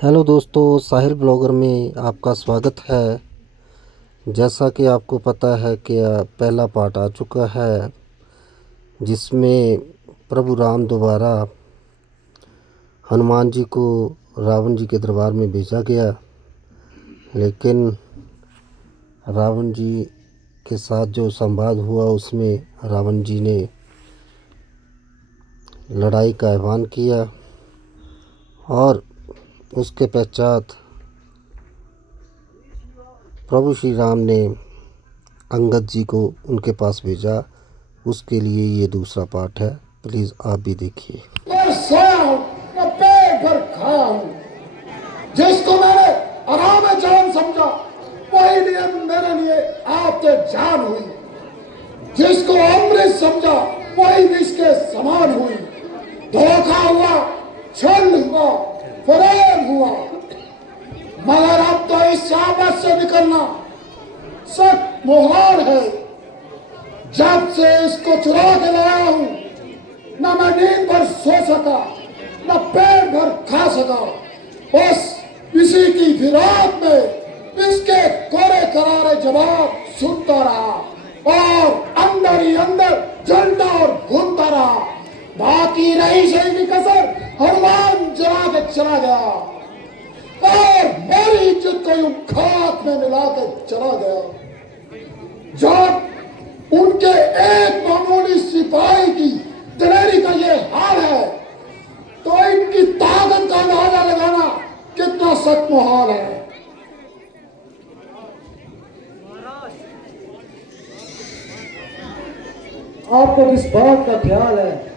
Hello दोस्तों, साहिल blogger में आपका स्वागत है। जैसा कि आपको पता है कि पहला पार्ट आ चुका है जिसमें प्रभु राम दोबारा हनुमान जी को रावण जी के दरबार में भेजा गया, लेकिन रावण जी के साथ जो संवाद हुआ उसमें रावण जी ने लड़ाई का आह्वान किया और उसके पश्चात प्रभु श्री राम ने अंगद जी को उनके पास भेजा। उसके लिए ये दूसरा पार्ट है, प्लीज़ आप भी देखिए। जिसको मैंने आराम जान समझा वही नियम मेरे लिए आपके जान हुई। जिसको अमृत समझा वही विष के समान हुई। धोखा हुआ, छल हुआ, फरेब हुआ, मगर अब तो इस शाबत से निकलना सख्त मुहाल है। जब से इसको चुरा के लाया हूं, न मैं नींद पर सो सका, न पेट भर खा सका। बस इसी की फिराक में इसके कोरे करारे जवाब सुनता रहा और अंदर ही अंदर जलता और घूमता रहा। बाकी रही सही की कसर हनुमान जला के चला गया और मेरी इज्जत को यूं खाक में मिला के चला गया। जब उनके एक मामूली सिपाही की दिलेरी का ये हाल है तो इनकी ताकत का अंदाजा लगाना कितना सख्त मुहाल है। आपको किस बात का ख्याल है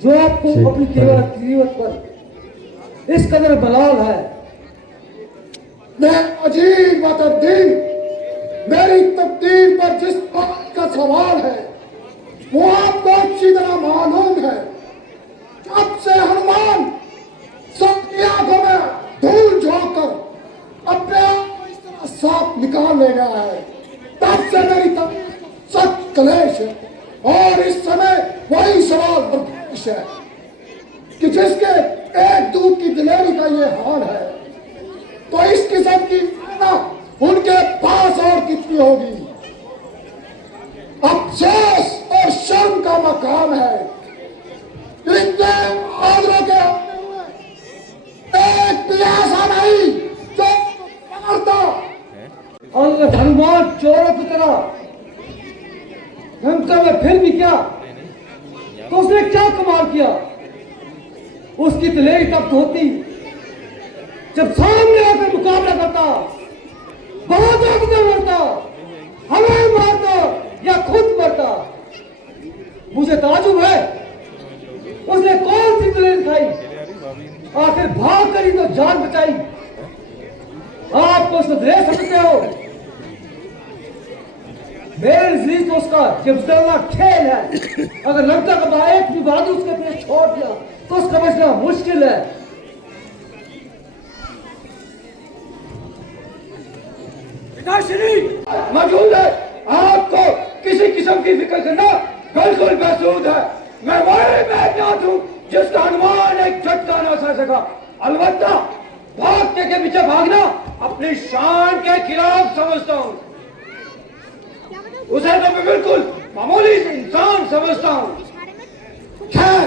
जो आपको अपनी कीमत पर इस कदर बलाल है? मैं अजीब दिन मेरी तकदीर पर जिस बात का सवाल है वो आपको अच्छी तरह मालूम है। जब से हनुमान सबकी आंखों में धूल झोंक कर अपने आप को इस तरह साफ निकाल ले गया है, तब से मेरी तबीयत सख्त क्लेश है। और इस समय वही सवाल पेश है कि जिसके एक दूध की दिलेरी का ये हाल है तो इस किस्म की उनके पास और कितनी होगी। अफसोस और शर्म का मकाम है इतने आदरों के एक प्यासा नहीं जो पकड़ता और हनुमान चोरों की तरह लंका में फिर भी क्या तो उसने क्या कमाल किया। उसकी दिलेरी तब होती जब सामने आकर मुकाबला करता, बहुत मरता, हमें मारता या खुद मरता। मुझे ताजुब है उसने कौन सी दिलेरी खाई, आखिर भाग कर ही तो जान बचाई। आप उसको दे सकते हो, मेरे नजदीक तो उसका जिम्मेदार खेल है। अगर लंका का एक भी बहादुर उसके पीछे छोड़ दिया तो उसका बचना मुश्किल है। मौजूद है, आपको किसी किस्म की फिक्र करना बिल्कुल महसूद है। मैं वही मैदान हूँ जिसका हनुमान एक झटका न सह सका। अलबत्ता भागते के पीछे भागना अपनी शान के खिलाफ समझता हूँ। उसे तो मैं बिल्कुल मामूली इंसान समझता हूँ। खैर,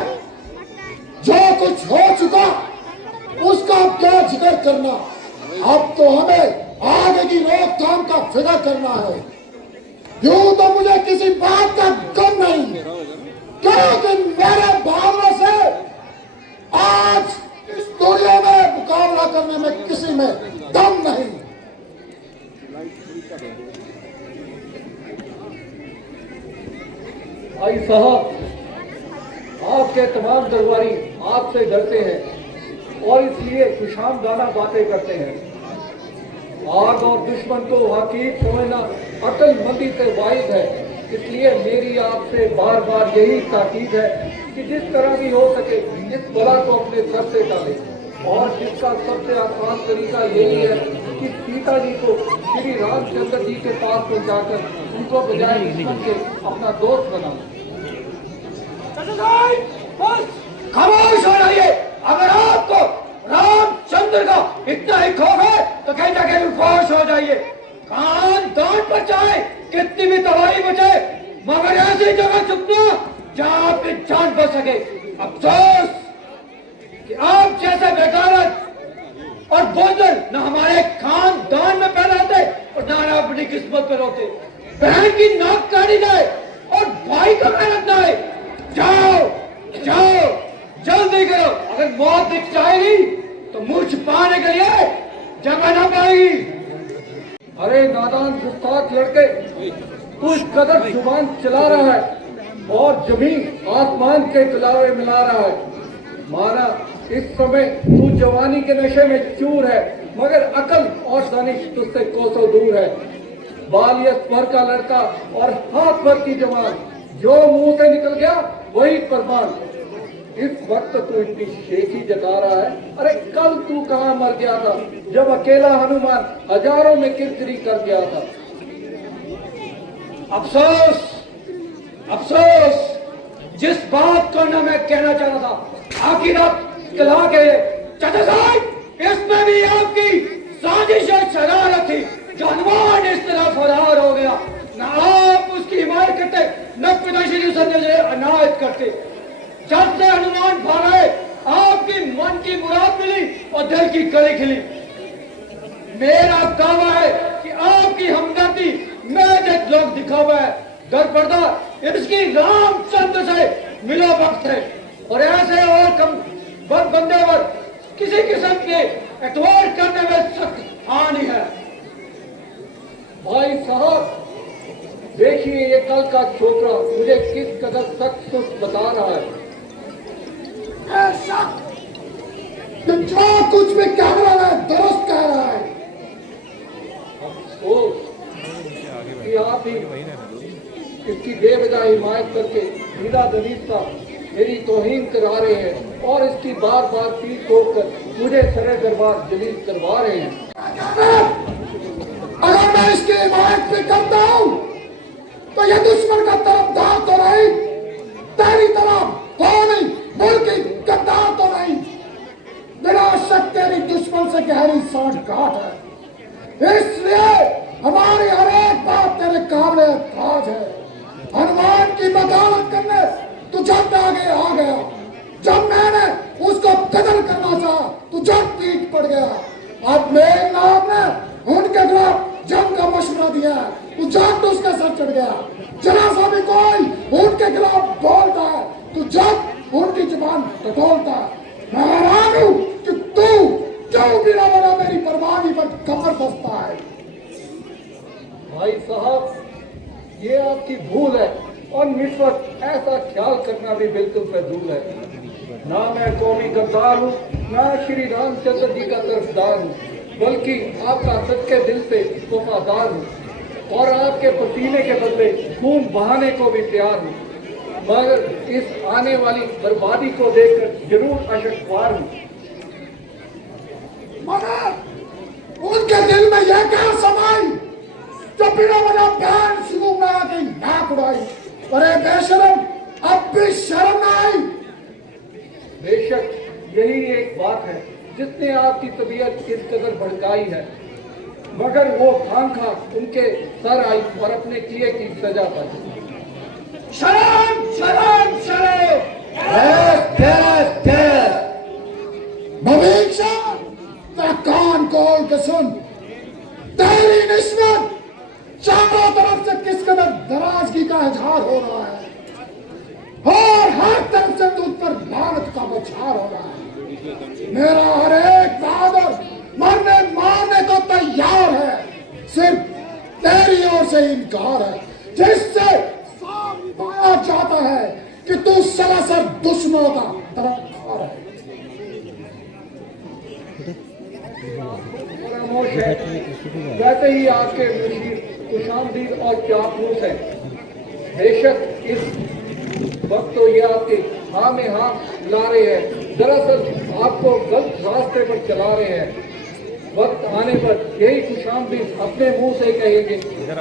जो कुछ हो चुका उसका क्या जिक्र करना। अब तो हमें आगे की रोकथाम का फिक्र करना है। यूं तो मुझे किसी बात का गम नहीं, क्योंकि मेरे भावना से आज इस दुनिया में मुकाबला करने में किसी में दम नहीं। भाई साहब, आपके तमाम दरबारी आपसे डरते हैं और इसलिए खुशामदाना बातें करते हैं। आग और दुश्मन को हकीक समझना अक्लमंदी से वाइज है। इसलिए मेरी आपसे बार बार यही ताकीद है कि जिस तरह भी हो सके इस बला को अपने सर से डालें। और जिसका सबसे आसान तरीका यही है कि सीता जी को श्री रामचंद्र जी के पास पहुंचाकर उनको बजाय दुश्मन के अपना दोस्त बनाओ। खामोश हो रहिए। अगर आपको राम इतना ही खौफ है तो कहीं ना कहीं बेहोश हो जाइए। कान दान पर जाए, कितनी भी तबाही बचे, मगर ऐसी जगह चुपना जहां आपकी जान बच सके। अफसोस कि आप जैसे बेगारत और बोझल न हमारे खानदान में पैदा होते और न अपनी किस्मत पर होते। बहन की नाक काटी जाए और भाई का मेहनत ना आए। जाओ जाओ जल्दी करो, अगर मौत दिख जाएगी तो मुंह छिपाने के लिए जगह ना पाएगी। अरे नादान गुस्ताख लड़के, तू इस कदर जुबान चला रहा है और जमीन आसमान के तलावे मिला रहा है। माना इस समय तू जवानी के नशे में चूर है, मगर अकल और दानिश तुझसे कोसों दूर है। बालियत भर का लड़का और हाथ भर की जवान, जो मुंह से निकल गया वही कुर्बान। इस वक्त तू इतनी शेखी जता रहा है, अरे कल तू कहां मर गया था जब अकेला हनुमान हजारों में किरकिरी कर गया था। अफसोस अफसोस, जिस बात को ना मैं कहना चाहता था आखिर आप कहला के चाचा साहब, इसमें भी आपकी साजिश और शरारत थी जो हनुमान इस तरह फरार हो गया। न आप उसकी हिमायत करते, न पिताश्री संजय अनायत करते। जब से हनुमान भागे, आपकी मन की मुराद मिली और दिल की कली खिली। मेरा दावा है कि आपकी हमदर्दी महज एक लोग दिखावा है। दर पर्दा इसकी रामचंद्र से मिला वक्त है और ऐसे और कम बंदे पर किसी किस्म के एतवार करने में सख्त हानि है। भाई साहब देखिए, ये कल का छोकरा मुझे किस कदर सख्त सुस्त बता रहा है। ऐसा जो कुछ भी कह रहा है दुरुस्त कह रहा है। अफसोस कि आप ही इसकी बेवजह हिमायत करके हीरा दलील का मेरी तौहीन करा रहे हैं और इसकी बार बार पीठ ठोककर मुझे सरे दरबार जलील करवा रहे हैं। अगर मैं इसकी हिमायत भी करता हूं तो यह दुश्मन का तरफदार तो नहीं, तेरी तरफ तो नहीं, मुल्की गद्दार तो नहीं। बिना शक तेरी दुश्मन से गहरी सांठगांठ है, इसलिए हमारी हर एक बात तेरे काबिल एतराज है। हनुमान की बगावत करने तू जब आगे आ गया, जब मैंने उसको कत्ल करना चाहा तू जब पीठ पड़ गया। अब मेरे नाम ने उनके खिलाफ जंग का मशवरा दिया, तू जब तो उसका सर चढ़ गया। जरा सा भी कोई उनके खिलाफ बोलता है तू जब उनकी जुबान टटोलता है। मैं हैरान हूं कि तू क्यों बिना बना मेरी परवानी पर कमर बसता है। भाई साहब ये आपकी भूल है और निस्बत ऐसा ख्याल करना भी बिल्कुल फजूल है। ना मैं कौमी गद्दार हूँ, ना श्री रामचंद्र जी का तरफदार हूँ, बल्कि आपका सच्चे दिल से वफादार हूँ और आपके पसीने के बदले खून बहाने को भी तैयार हूँ। मगर इस आने वाली बर्बादी को देखकर जरूर अशकवार हूँ। मगर उनके दिल में यह क्या समाई जो बिना वजह बहन शुरू में आके नाक उड़ाई। अरे बेशरम, अब भी शर्म ना आई। बेशक यही एक बात है जिसने आपकी तबीयत इस कदर भड़काई है, मगर वो खामखा उनके सर आई और अपने किए की सजा पाई। शर्म शर्म शर्म। भविष्य तेरा कान खोल के सुन, तेरी निस्बत चारों तरफ से किस कदर नाराजगी का इजहार हो रहा है और हर तरफ से तुझ पर लानत का बौछार हो रहा है। मेरा हर एक बहादुर मरने मारने को तैयार है, सिर्फ तेरी ओर से इनकार है, जिससे साफ पाया जाता है कि तू सरासर दुश्मनों का तरफदार है। खामोश है, वैसे ही आपके मुशीर खुशामदीद और चापलूस है। बेशक इस वक्त तो ये आपके हाँ में हाँ ला रहे हैं, दरअसल आपको गलत रास्ते पर चला रहे हैं। वक्त आने पर यही खुशामदीद अपने मुंह से कहेंगे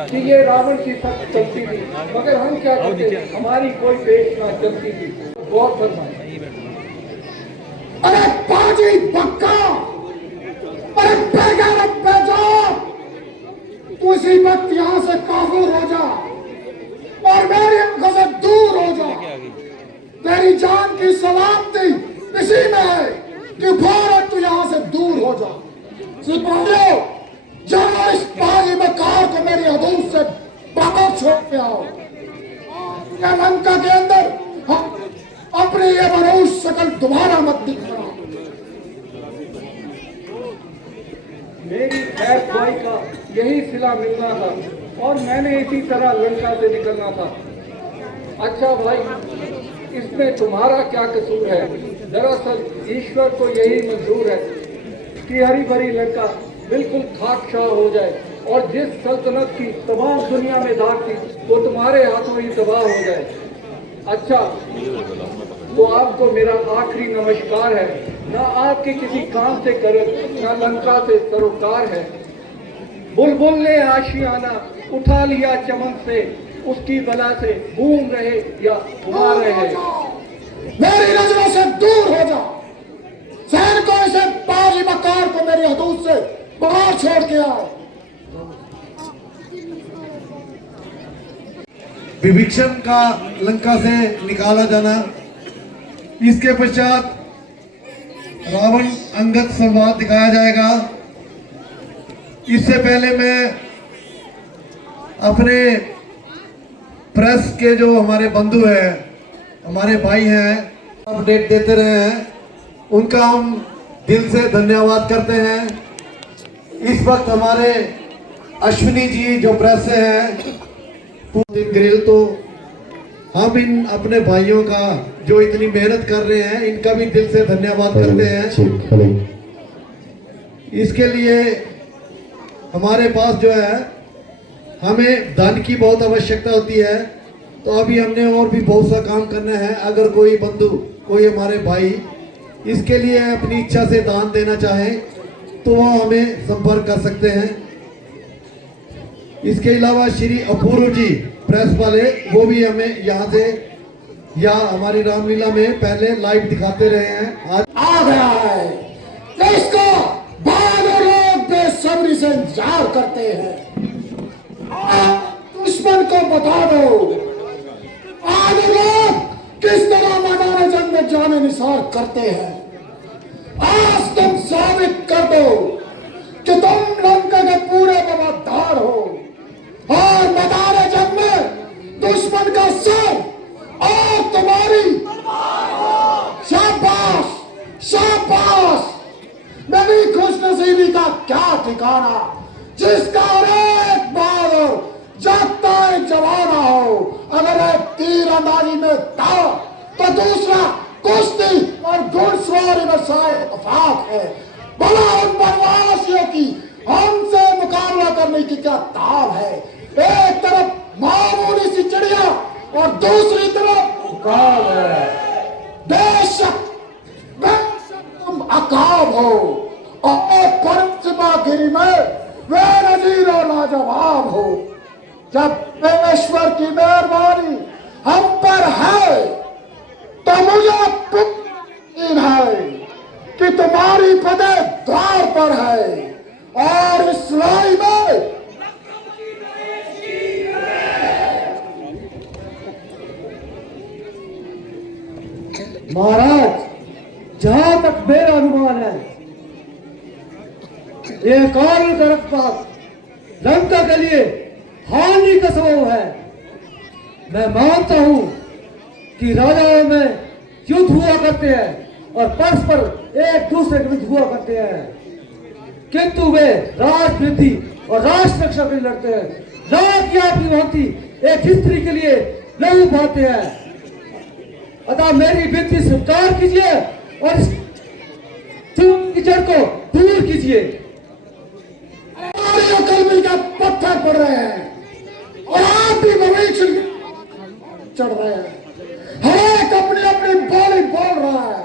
कि ये रावण की सख्त चलती थी, मगर हम क्या करते, हमारी कोई पेश ना चलती थी। बहुत फरमाए। अरे बाजी बक्का, गाफूर हो जा और मेरी आंखों से दूर हो जा। तेरी जान की सलामती इसी में है कि फौरन तू यहाँ से दूर हो जा। सिपाहियों, जाओ इस बागी मकार को मेरी हदूद से बाहर छोड़ के आओ। या लंका के अंदर अपनी ये मनहूस शक्ल दोबारा मत दिखाना। मेरी खैर ख्वाही का यही सिला मिलना था और मैंने इसी तरह लंका से निकलना था। अच्छा भाई, इसमें तुम्हारा क्या कसूर है? दरअसल ईश्वर को यही मंजूर है कि हरी भरी लंका बिल्कुल खाकशाह हो जाए और जिस सल्तनत की तमाम दुनिया में दाग थी वो तुम्हारे हाथों ही तबाह हो जाए। अच्छा, तो आपको मेरा आखिरी नमस्कार है। ना आपके किसी काम से करत, ना लंका से सरोकार है। बुलबुल ने आशियाना उठा लिया चमन से, उसकी बला से घूम रहे या घुमा रहे। मेरी नजरों से दूर हो जा। सैनिकों, इसे बागी मकार को मेरी हदूद से बाहर छोड़ के आओ। विभीषण का लंका से निकाला जाना, इसके पश्चात रावण अंगद संवाद दिखाया जाएगा। इससे पहले मैं अपने प्रेस के जो हमारे बंधु हैं, हमारे भाई हैं, अपडेट देते रहे हैं, उनका हम दिल से धन्यवाद करते हैं। इस वक्त हमारे अश्विनी जी जो प्रेस से हैं ग्रिल, तो हम इन अपने भाइयों का जो इतनी मेहनत कर रहे हैं इनका भी दिल से धन्यवाद करते हैं। इसके लिए हमारे पास जो है हमें धन की बहुत आवश्यकता होती है, तो अभी हमने और भी बहुत सा काम करना है। अगर कोई बंधु, कोई हमारे भाई इसके लिए अपनी इच्छा से दान देना चाहे तो वो हमें संपर्क कर सकते हैं। इसके अलावा श्री अपूर्व जी प्रेस वाले, वो भी हमें यहाँ से या हमारी रामलीला में पहले लाइव दिखाते रहे हैं। आज आ गया है, इसको बानर लोग बेसब्री से इंतजार करते हैं। दुश्मन को बता दो बानर लोग किस तरह मैदान जंग में जाने निसार करते हैं। आज तुम साबित कर दो कि तुम लंका के पूरे वफादार हो और मैदान जंग में दुश्मन का सर और तुम्हारी शाबाश शाबाश। मेरी खुशनसीबी का क्या ठिकाना, जिसका एक बहादुर जागता है जवाना हो। अगर एक तीरंदाजी में था तो दूसरा कुश्ती और घुड़सवारी में शायद इत्तेफाक है। भला उन बनवासियों की हमसे मुकाबला करने की क्या ताब है? एक तरफ मामूली सी चिड़िया और दूसरी तरफ उकाब है। बेशक तुम अकाब हो और परमसिपागिरी में वे नजीर और लाजवाब हो। जब परमेश्वर की मेहरबानी हम पर है तो मुझे यकीन है कि तुम्हारी पदे द्वार पर है और इस लड़ाई में महाराज, जहां तक मेरा अनुमान है, एक और तरफ लंका के लिए हानि का सबब है। मैं मानता हूं कि राजाओं में युद्ध हुआ करते हैं और परस्पर एक दूसरे के विरुद्ध हुआ करते हैं, किंतु वे राजनीति और राष्ट्र रक्षा के लिए लड़ते हैं, ना कि आपकी भांति एक स्त्री के लिए लहू बहाते हैं। अतः मेरी विनती स्वीकार कीजिए और इस की जड़ को दूर कीजिए। कलमी का पत्थर पड़ रहे हैं और आप भी भविष्य चढ़ रहे हैं। हर एक अपनी अपनी बोली बोल रहा है।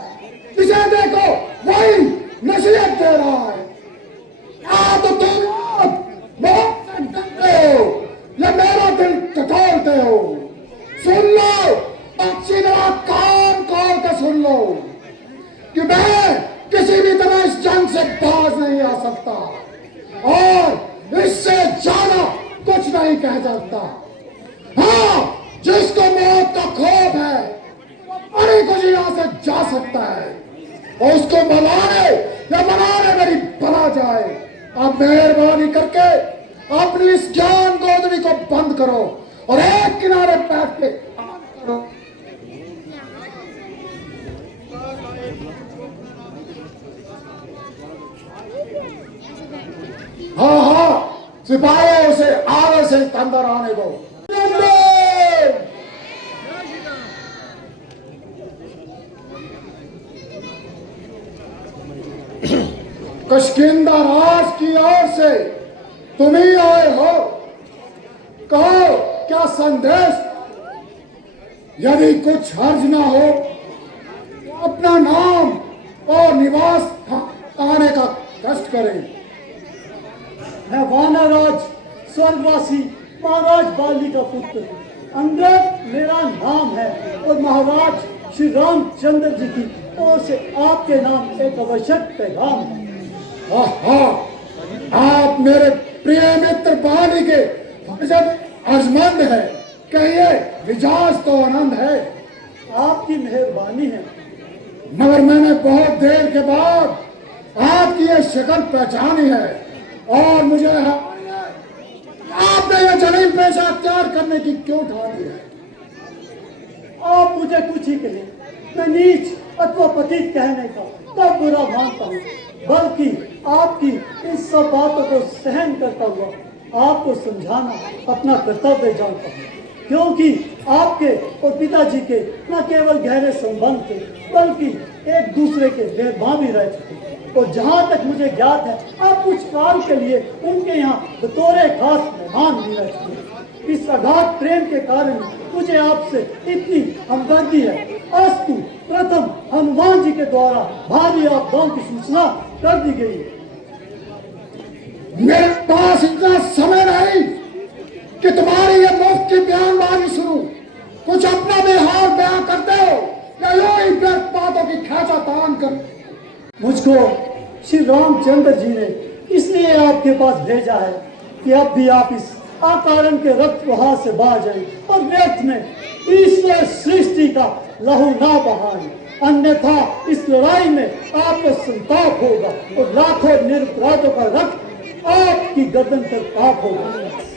इसे देखो, वही नसीहत दे रहा है। आप तो बहुत से डरते हो या मेरा दिल टटोलते हो। सुन लो, अच्छी तरह कान खोल कर सुन लो कि मैं किसी भी तरह इस जंग से बाज नहीं आ सकता और इससे ज्यादा कुछ नहीं कह सकता। हाँ, जिसको मौत का खौफ है अरे कुछ यहाँ से जा सकता है, और उसको मनाने या मनाने मेरी बना जाए। अब मेहरबानी करके अपनी इस ज्ञान गोदड़ी को बंद करो और एक किनारे बैठ के हाँ हाँ, सिपाहियों से आगे से अंदर आने को। कशकिंदा राज की ओर से तुम ही आए हो, कहो क्या संदेश? यदि कुछ हर्ज ना हो तो अपना नाम और निवास आने का कष्ट करें। मैं वानराज स्वर्गवासी महाराज बाली का पुत्र अंगद मेरा नाम है, और महाराज श्री रामचंद्र जी की ओर से आपके नाम एक आवश्यक पैगाम है। आप मेरे प्रिय मित्र बाली के अर्जमंद है, कहिए मिजाज तो आनंद है। आपकी मेहरबानी है, मगर मैंने बहुत देर के बाद आपकी ये शक्ल पहचानी है, और मुझे आपने ये जलील पेशा अख्तियार करने की क्यों ठानी है? आप मुझे कुछ ही कहें, मैं नीच अथवा पतित कहने का तब बुरा मानता हूँ, बल्कि आपकी इन सब बातों को सहन करता हुआ आपको समझाना अपना कर्तव्य जानता हूँ, क्योंकि आपके और पिताजी के न केवल गहरे संबंध थे, बल्कि एक दूसरे के बेरबा भी रह चुके। और जहाँ तक मुझे ज्ञात है, आप कुछ काल के लिए उनके यहाँ बतौर खास मेहमान भी रह चुके। इस अगाध प्रेम के कारण मुझे आपसे इतनी हमदर्दी है। अस्तु प्रथम हनुमान जी के द्वारा भारी आपदाओं की सूचना कर दी गई है। मेरे पास इतना समय नहीं कि तुम्हारी ये मुफ्त की बयानबाजी सुनूं। कुछ अपना भी हाल बयान करते हो या यूं ही व्यर्थ बातों की खींचातान कर। मुझको श्री रामचंद्र जी ने इसलिए आपके पास भेजा है कि अब भी आप इस अकारण के रक्त प्रवाह से बाहर जाएं और व्यर्थ में ईश्वर सृष्टि का लहू ना बहाएं, अन्यथा इस लड़ाई में आपको संताप होगा और लाखों निरपराधों का रक्त आपकी गर्दन पर पाप होगा।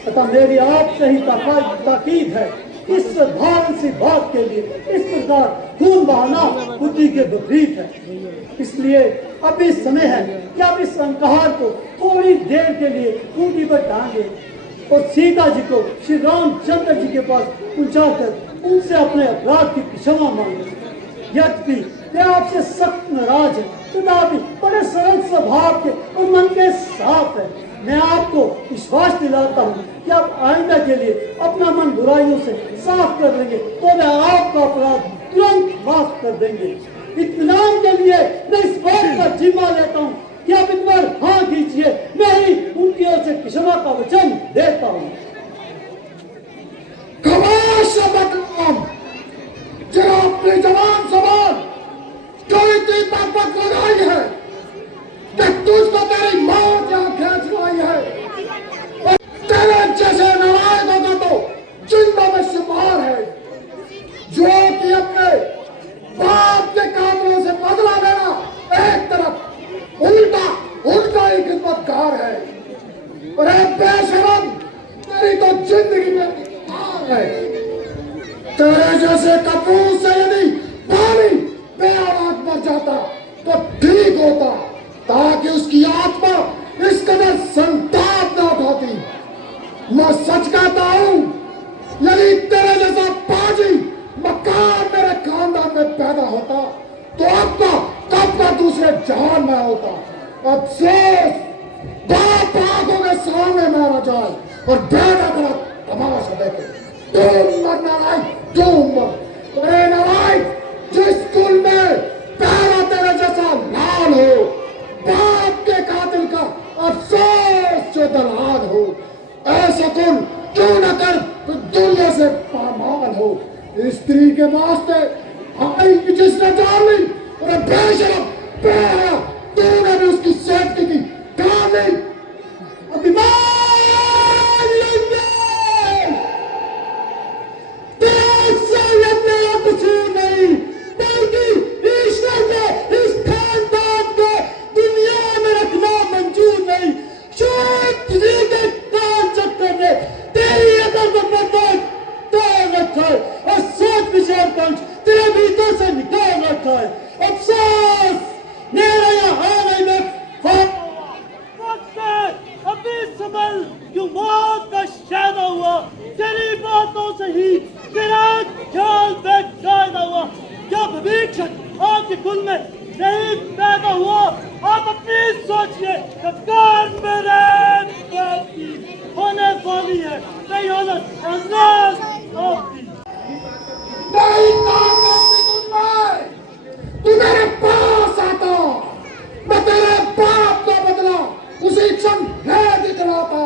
अतः मेरी आपसे ही ताकीद है, इस साधारण सी बात के लिए इस प्रकार खून बहाना बुद्धि के विपरीत है। इसलिए अभी समय है कि आप इस संहार को थोड़ी देर के लिए खूंटी पर टांगे और सीता जी को श्री रामचंद्र जी के पास पहुंचाकर उनसे अपने अपराध की क्षमा मांगे। यद्यपि वे आपसे सख्त नाराज है, तथापि बड़े सरल स्वभाव के और मन के साफ है। मैं आपको विश्वास दिलाता हूँ कि आप आइंदा के लिए अपना मन बुराइयों से साफ कर लेंगे तो मैं आपका अपराध तुरंत माफ कर देंगे। इत्मीनान के लिए मैं इस बात का जिम्मा लेता हूँ कि आप एक बार हाँ कीजिए, मैं ही उनकी ओर से क्षमा का वचन देता हूँ। जरा अपनी जवान सवाल जो इतनी ताकत लगाई है कि तुझको तेरी मौत यहाँ खींच लाई है, और तेरे जैसे नालायकों का तो जिंदा में शुमार है, जो कि अपने बाप के कातलों से बदला लेना एक तरफ, उल्टा ही खिदमतगार है। और बेशरम तेरी तो जिंदगी में हार है। तेरे जैसे कपूर से यदि पानी बेऔलाद मर जाता तो ठीक होता, ताकि उसकी आत्मा इस कदर संताप न उठाती। मैं सच कहता हूं, यदि तेरे जैसा पाजी मकान मेरे खानदान में पैदा होता तो अब कब का दूसरे जहान में होता। अफसोस बाप आंखों के सामने मारा जाए और बेटा का तमाशा देखे। तुम मरना लायक, तुम अरे नालायक, जिस कुल में पैरा तेरे जैसा लाल हो, बाप के कातिल का अफसोस जो दलाल हो, ऐसा कुल क्यों न कर दुनिया से पामाल हो। स्त्री के वास्ते आई जिसने जान ली, और बेशरम पैरा तूने भी उसकी सेफ्टी की ठान ली। अभिमान सोचिए कप्तान मेरे आपकी होने वाली है नहीं होना आजाद आपकी नहीं ताकत तुझमें, तू मेरे पास आता, मैं तेरे बाप का बदला उसी क्षण है दिखलाता।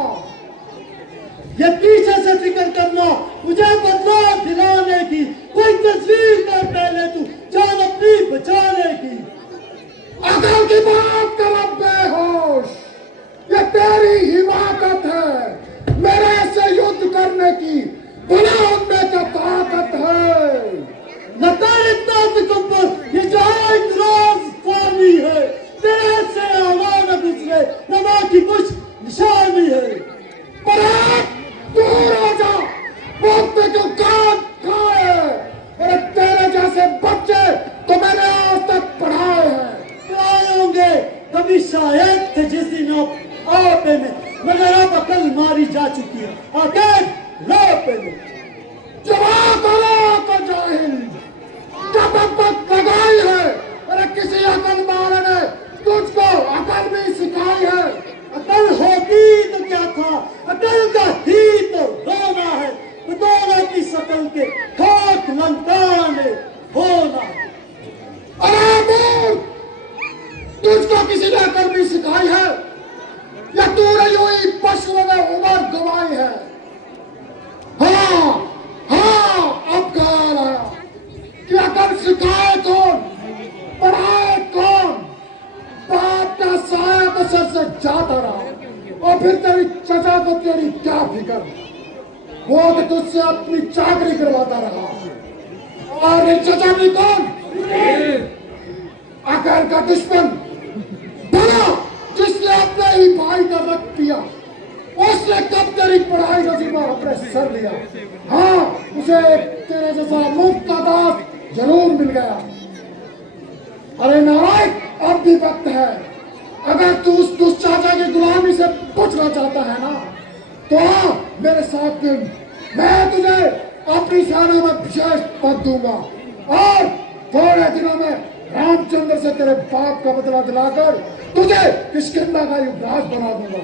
ये पीछे से फिक्र करना मुझे बदला दिलाने की कोई तस्वीर कर पहले तू जान अपनी बचाने की। अकल की बात कर अब बेहोश, ये तेरी हिमाकत है मेरे से युद्ध करने की, भला उनमें क्या ताकत है। नकारिता तकब्बुर ये जहां इतराज फानी है, तेरे से हवा न गुजरे न बाकी कुछ निशानी है। पर आप दूर हो जा, वक्त क्यों कान खाए, अरे तेरे जैसे बच्चे तो मैंने आज तक पढ़ाए हैं। आए होंगे कभी शायद थे जिस दिन आपे में, मगर अब अकल मारी जा चुकी है आखिर रापे में। जवाब करो तो जाहिल, जब अब तक लगाई है, अरे किसी अकल वाले ने तुझको अकल भी सिखाई है। अकल होती तो क्या था, अकल का ही तो रोना है, दोनों की शकल के ठोक लंकाने होना। अरे मूर्ख, तुझको किसी ने अकल भी सिखाई है या तूने यूं ही पशुओं में उम्र गंवाई है। हाँ हाँ, अब ख्याल आया कि अकल सिखाए कौन, पढ़ाए कौन। बाप का साया तो सर से जाता रहा और फिर तेरी चचा को तेरी क्या फिक्र, वो तो तुझसे अपनी चाकरी करवाता रहा। और ये चचा भी कौन, अकल का दुश्मन भला, जिसने अपने ही भाई का रक्त पिया, उसने कब तेरी पढ़ाई का जिम्मा अपने सर लिया। हाँ, उसे तेरे जैसा मुफ्त का दास जरूर मिल गया। अरे नारायण, अब भी वक्त है, अगर तू उस दुष्ट चाचा की गुलामी से बचना चाहता है ना, तो हाँ मेरे साथ दिन, मैं तुझे अपनी सेना में विशेष पद दूंगा और थोड़े दिनों में रामचंद्र से तेरे बाप का बदला दिलाकर तुझे किष्किंधा का युवराज बना दूंगा।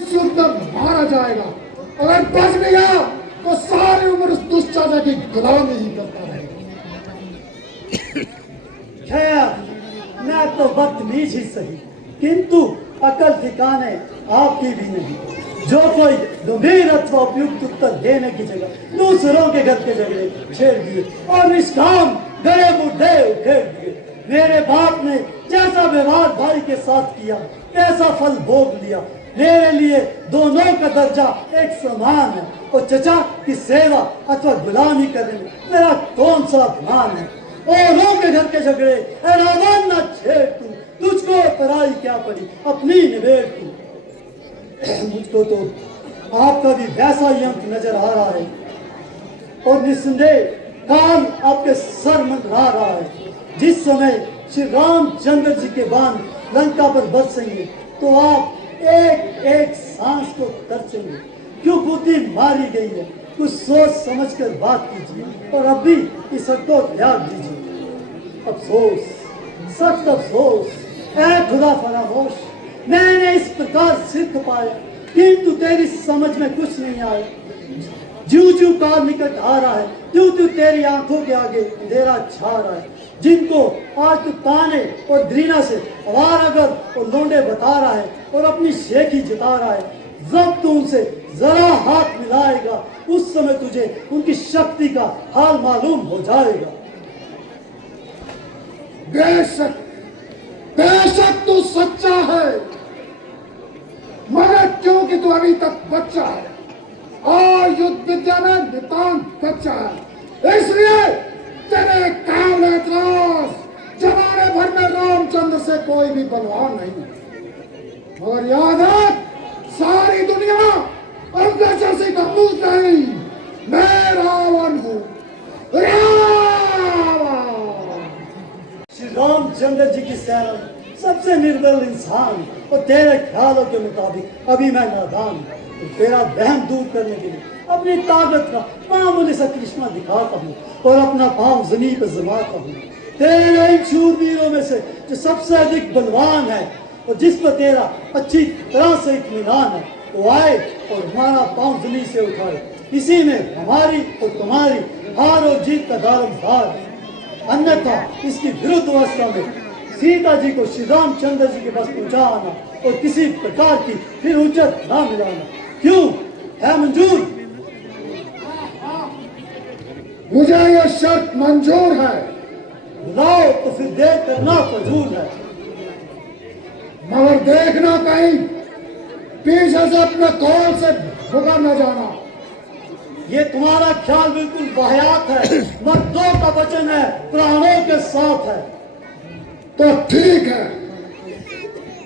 इस युद्ध में मारा जाएगा, अगर बच भी गया तो सारी उम्र उस दुष्ट चाचा की गुलामी ही करता रहेगा। खैर मैं तो बदतमीज ही सही, किंतु अकल ठिकाने आपकी भी नहीं। जो कोई गंभीर अथवा उपयुक्त उत्तर देने की जगह दूसरों के घर के झगड़े छेड़ दिए और निष्काम गए मुद्दे उखेड़ दिए। मेरे बाप ने जैसा व्यवहार भाई के साथ किया ऐसा फल भोग लिया। मेरे लिए दोनों का दर्जा एक समान है और चचा की सेवा अथवा गुलामी करने में मेरा कौन सा अपमान है। औरों के घर के झगड़े रावण न छेड़ तू, तुझको पराई क्या पड़ी अपनी निबेड़ तू। मुझको तो आपका भी वैसा ही अंत नजर आ रहा है और निस्संदेह काल आपके सर मंडरा रहा है। जिस समय श्री रामचंद्र जी के बाण लंका पर बरसेंगे तो आप एक एक सांस को तरसेंगे। क्यों बुद्धि मारी गई है, कुछ सोच समझ कर बात कीजिए और अब भी इस हक को त्याग दीजिए। अफसोस, सख्त अफसोस, ऐ खुदा फरामोश, मैंने इस प्रकार सिद्ध पाया किंतु तेरी समझ में कुछ नहीं आया। ज्यों ज्यों काल निकट आ रहा है त्यों त्यों तेरी आंखों के आगे अंधेरा छा रहा है। जिनको आज तू ताने और घृणा से अवारागर और लोंडे बता रहा है और अपनी शेखी जता रहा है, जब तू उनसे जरा हाथ मिलाएगा उस समय तुझे उनकी शक्ति का हाल मालूम हो जाएगा। बेशक बेशक तू सच्चा है, मगर क्योंकि तू अभी तक बच्चा है और युद्ध विद्या में नितांत बच्चा है, इसलिए तेरे काबिल एतराज जमाने भर में रामचंद्र से कोई भी बलवान नहीं। और याद रख, सारी दुनिया अंग्रेजी का मुंह नहीं, मैं रावण हूँ, रावण। श्री रामचंद्र जी की सेना सबसे निर्बल इंसान और तेरे ख्यालों के मुताबिक अभी मैं नादान तो तेरा वहम दूर करने के लिए अपनी ताकत का मामूली सा करिश्मा दिखाता हूँ और अपना पांव जमीन पर जमाता हूँ। तेरे इन शूरवीरों में से जो सबसे अधिक बलवान है और जिस पर तेरा अच्छी तरह से इत्मीनान है वो आए और हमारा पांव जमीन से उठाए। इसी में हमारी और तुम्हारी हार और जीत का दारोमदार है। अन्यथा इसकी विरुद्ध अवस्था में सीता जी को श्री रामचंद्र जी के पास पहुंचा आना और किसी प्रकार की फिर उज्जत ना मिलाना क्यों है मंजूर? मुझे यह शर्त मंजूर है। बुलाओ तो फिर देख करना फजूल है। मगर देखना कहीं पीछे से अपने कौल से भुगा न जाना। ये तुम्हारा ख्याल बिल्कुल वाहियात है, मर्दों का वचन है, प्राणों के साथ है। तो ठीक है,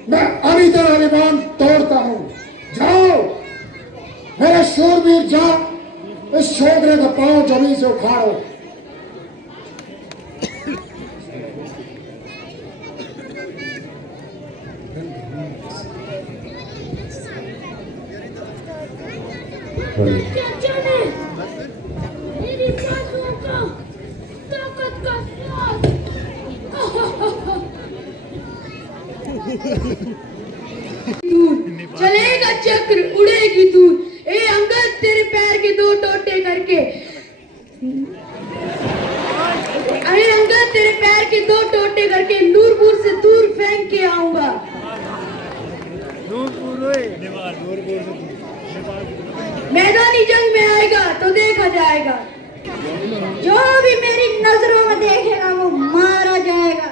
मैं अभी तेरा विमान तोड़ता हूं। जाओ मेरे शूरवीर, जाओ इस छोकरे का पांव जमीन से उखाड़ो। चाचा ने मेरी बातों को ताकत का साथ चलेगा चक्र उड़ेगी दूर। ए अंगद तेरे पैर के दो टोटे करके, अरे अंगद तेरे पैर के दो टोटे करके नूरपुर से दूर फेंक के आऊंगा। मैदानी जंग में आएगा तो देखा जाएगा। जो भी मेरी नजरों में देखेगा वो मारा जाएगा।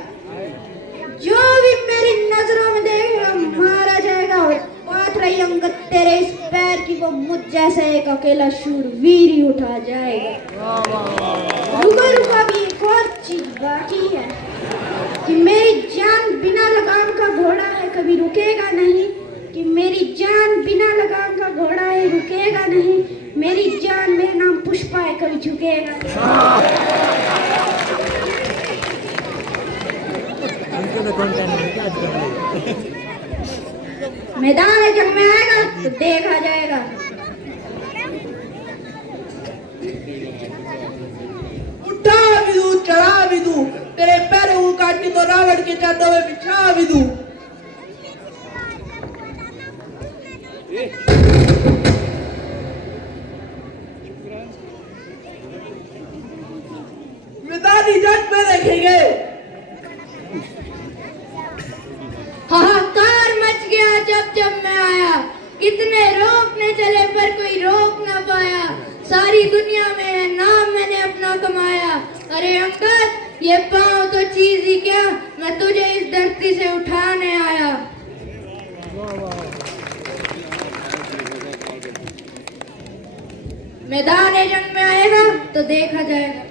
जो भी मेरी नजरों में देखेगा मारा जाएगा। और बात रही अंगद तेरे इस पैर की, वो मुझ जैसा एक अकेला शूरवीर ही उठा जाएगा। रुका रुका भी एक और चीज बाकी है कि मेरी जान बिना लगाम का घोड़ा है, कभी रुकेगा नहीं। कि मेरी जान बिना लगाम का घोड़ा है, रुकेगा नहीं। मेरी जान, मेरा नाम पुष्पा है, कभी झुकेगा मैदान जंग में आएगा तो देखा जाएगा। उठा भी दूं, चढ़ा भी दूं, तेरे पैर ऊं काट के तो रावण के चांदों में बिछा भी दूं। मैदानी जंग में देखेंगे। हाहाकार मच गया जब मैं आया। कितने रोकने चले पर कोई रोक ना पाया। सारी दुनिया में नाम मैंने अपना कमाया। अरे अंगद ये पाँव तो चीज ही क्या, मैं तुझे इस धरती से उठाने आया। मैदान जंग में आएगा तो देखा जाएगा।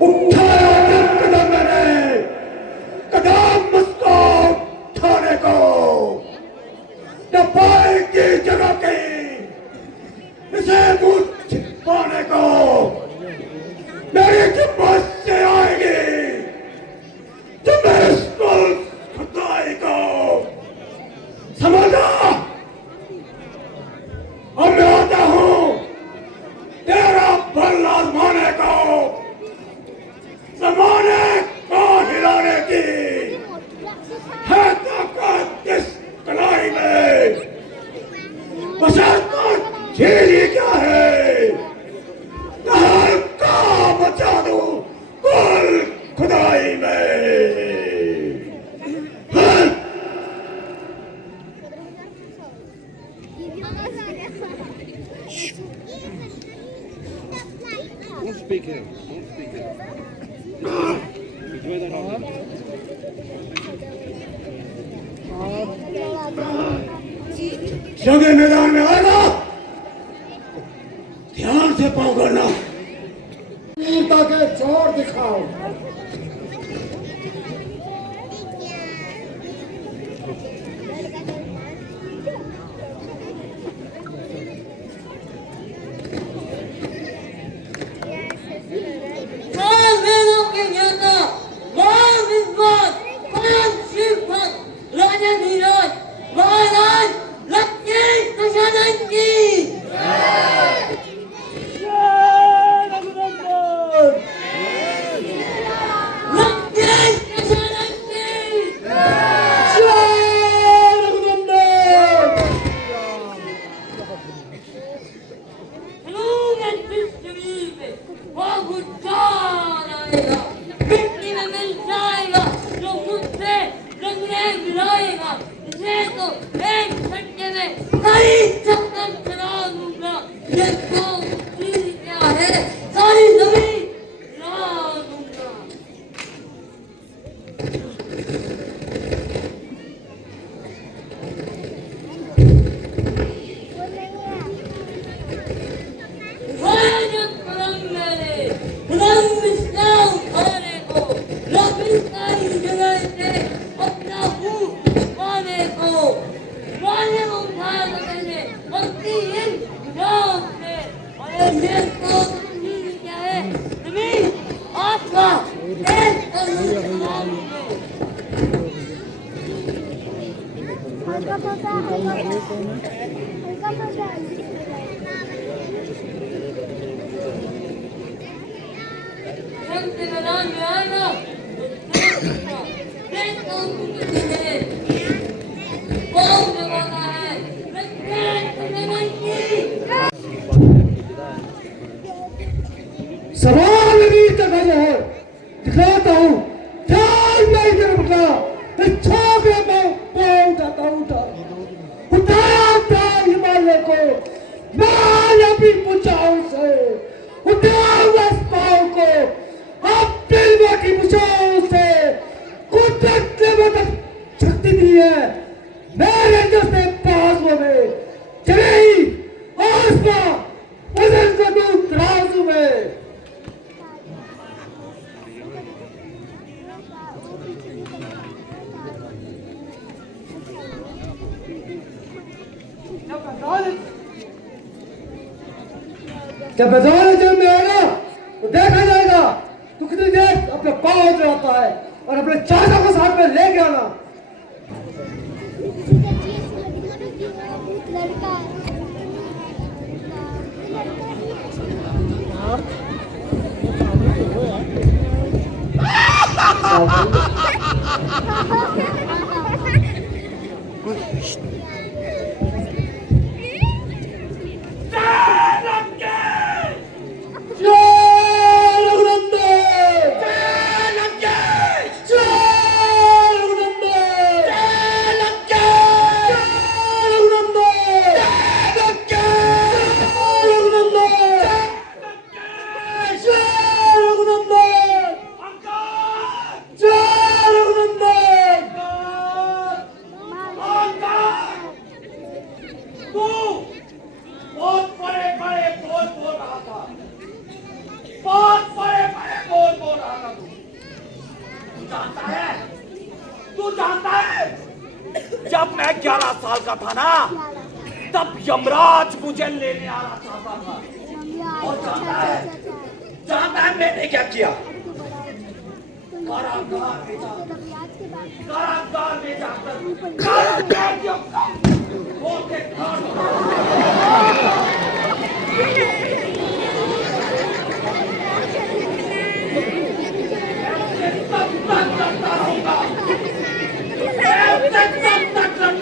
उठाया कदम मैंने, कदम उसको उठाने को न पाएगी जगह की इसे मुझ छिपाने को। मेरी जुम्मत से आएगी जो मेरे स्कूल खुदाई को समझा। अब मैं आता हूं तेरा बल आजमाने को, जमाने को हिलाने की है ताकत इस कलाई में। बशर्ते झीली क्या है, कहर का बचा दूं कुल खुदाई में। जंग मैदान में आएगा ध्यान से पाँव करना, वीरता के जोर दिखाओ। ये कौन चीज क्या है सारी जमीन ला दूंगा। मैदान में आएगा सवाल भी तक है दिखाता हूँ ध्यान नहीं कर बता छोटे उठाता उठा हिमालय को मैं अभी पूछाऊं से उठाऊंगा इस पाँव को अब दिलवा की बुझाऊं से कुदरत ने मुझे शक्ति दी है मेरे जैसे बाजुओं में चले ही आसमां वजन करूं तराजू में। जब मैदान जंग में आएगा तो देखा जाएगा तू कितनी देर अपने पाँव चढ़ाता है और अपने चाचा को साथ में लेके आना। जब मैं 11 साल का था ना तब यमराज मुझे लेने आना चाहता था और जानता है मैंने क्या किया? कारागार में जाकर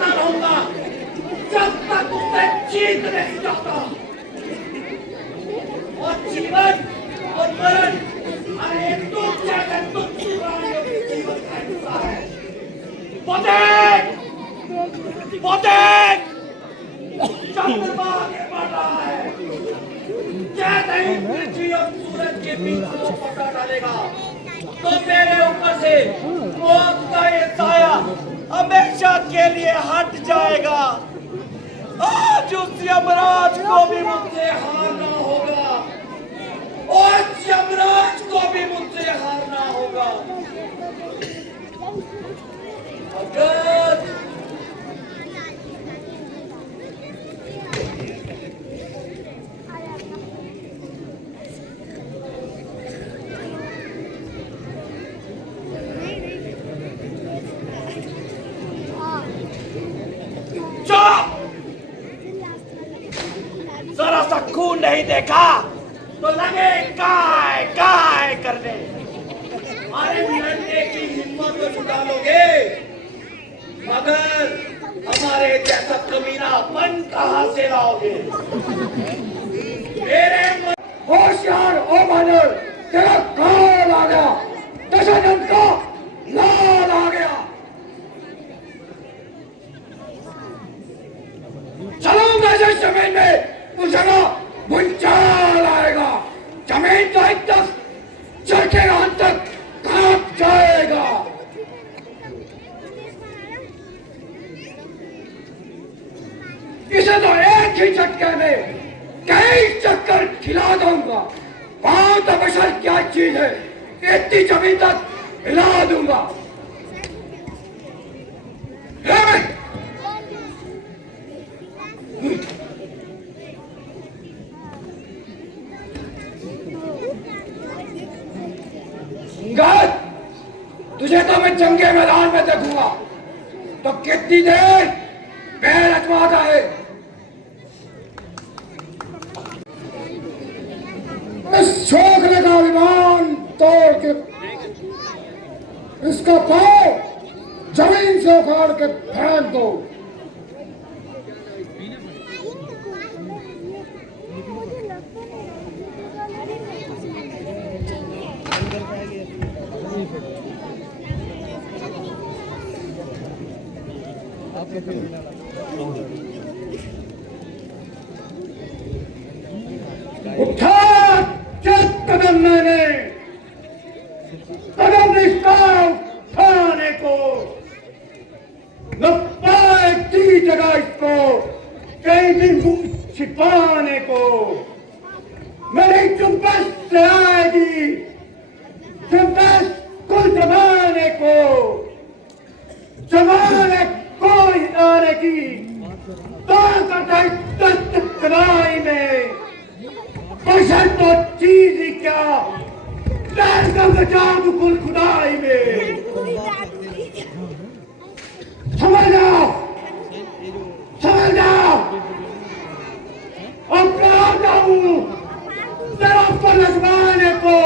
रहूंगा जब तक उसे जीत नहीं जाता। और जीवन और मरण अरे तुम जैसे तुच्छी प्राणियों के जीवन का हिस्सा है। वो देख चंद्रमा आगे बढ़ रहा है। जैसे ही पृथ्वी और सूरज के बीच को पटा डालेगा तो मेरे ऊपर से मौत का ये साया हमेशा के लिए हट जाएगा। आज उस यमराज को भी मुझसे हारना होगा और यमराज को भी मुझसे हारना होगा। अगर जरा सा खून नहीं देखा तो लगे काय काय करने। अरे लड़ने की हिम्मत तो जुटा लोगे मगर हमारे जैसा कमीनापन कहां से लाओगे? मेरे होशियार ओ बानर तेरा काल आ गया, दशानंद का लाल आ गया। चलो मैं जमीन में उस जगह भूचाल आएगा, जमीन तो एकदम चरखे अंत तक कांप जाएगा। इसे तो एक ही झटके में कई चक्कर खिला दूंगा। पांव तो बशर क्या चीज है, इतनी जमीन तक हिला दूंगा। तुझे तो मैं जंगे मैदान में देखूंगा, तो कितनी देर पैर अजमाता है। इस छोकरे का विमान तोड़ के इसका पांव जमीन से उखाड़ के फेंक दो। उठा कदम मैंने कदम इसका उठाने को न पाएगी जगह इसको कहीं भी मुंह छिपाने को। मेरी चुम्बस से आएगी चुम्बस कुल जमाने को, जमाने कोई आने की ताकत है तत्कराई में। बशर तो चीज ही क्या जादू कुल खुदाई में। समझ जाओ, समझ जाओ, अब मैं आ जाऊं तेरा पर आजमाने को।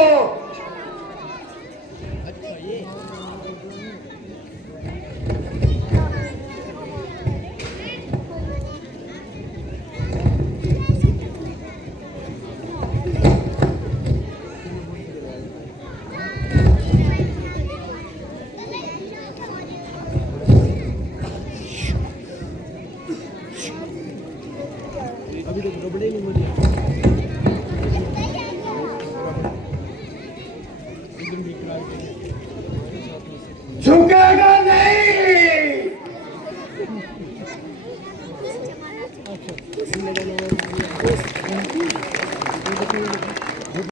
झुकेगा नहीं।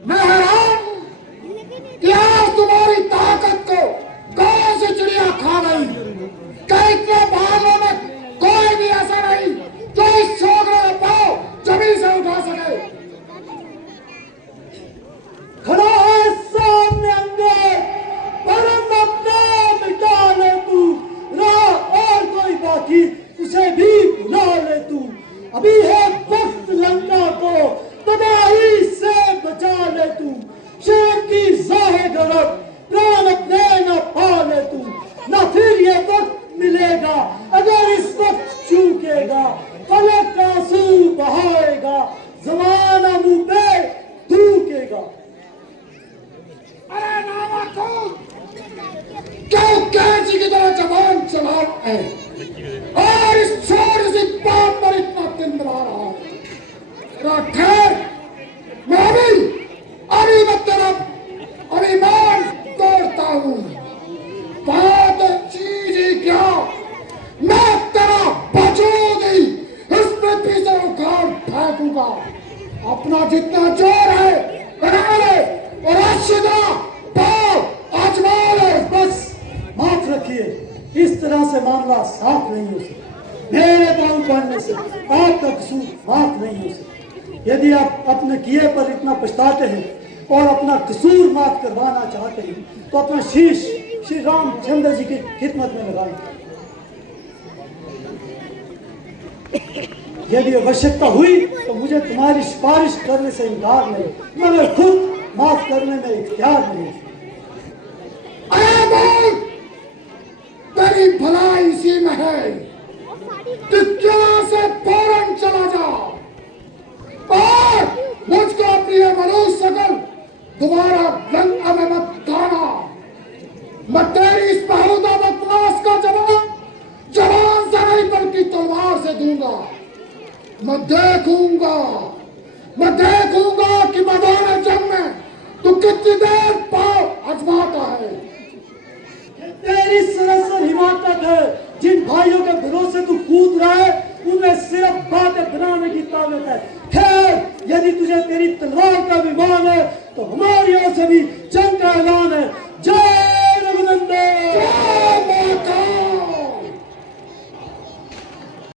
मैं हैरान क्या तुम्हारी ताकत को कौन सी चिड़िया खा गई। कई के भागों में कोई भी ऐसा नहीं जो इस छोकरे का पांव जमीन से उठा सके। खड़ा है सामने अंदर परम अपना मिटा ले तू, राह और कोई बाकी उसे भी भुला ले तू। अभी है वक्त लंका को तबाही से बचा ले तू। शेर की जाहे गरब प्राण अपने न पा ले तू। न फिर ये वक्त मिलेगा अगर इस वक्त चूकेगा। पलक आंसू बहाएगा जमाना मुंह पे थूकेगा। अरे नामा कौन क्यों कैंची की तरह जबान चला है और इस छोटी सी बात पर इतना तिंदरा रहा है। ठहर, मैं अभी मैं तेरा अभिमान तोड़ता हूँ। बात चीज ही क्या, मैं तेरा वजूद ही इस पृथ्वी से उखाड़ फेंकूंगा। अपना जितना जोर है बना ले और अशुदा पाव आजमा ले। बस माफ रखिए, इस तरह से मामला साफ नहीं हो सकता। मेरे पांव पड़ने से आपका कसूर माफ नहीं हो सकता। यदि आप अपने किए पर इतना पछताते हैं और अपना कसूर माफ करवाना चाहते हैं तो अपना शीश श्री रामचंद्र जी की खिदमत में लगाएं। यदि आवश्यकता हुई तो मुझे तुम्हारी सिफारिश करने से इनकार नहीं, मगर खुद माफ करने में इख्तियार नहीं। तेरी भलाई इसी में है, तू क्यों से फौरन चला जा और मुझको अपनी मनुष्य शकल दोबारा गंगा में मत गाना। मैं तेरी इस बहुधा बकवास का जवाब जवान से नहीं बल्कि तलवार से दूंगा। मैं देखूंगा मैं देखूंगा कि मैदान जंग में तू कितनी देर पाव आजमाता है। तेरी सरासर हिमाकत है। जिन भाइयों के भरोसे तू कूद रहा है उन्हें सिर्फ बातें बनाने की ताकत है। खैर, यदि तुझे तेरी तलवार का विमान है तो हमारी ओर से भी जंग का ऐलान है। जय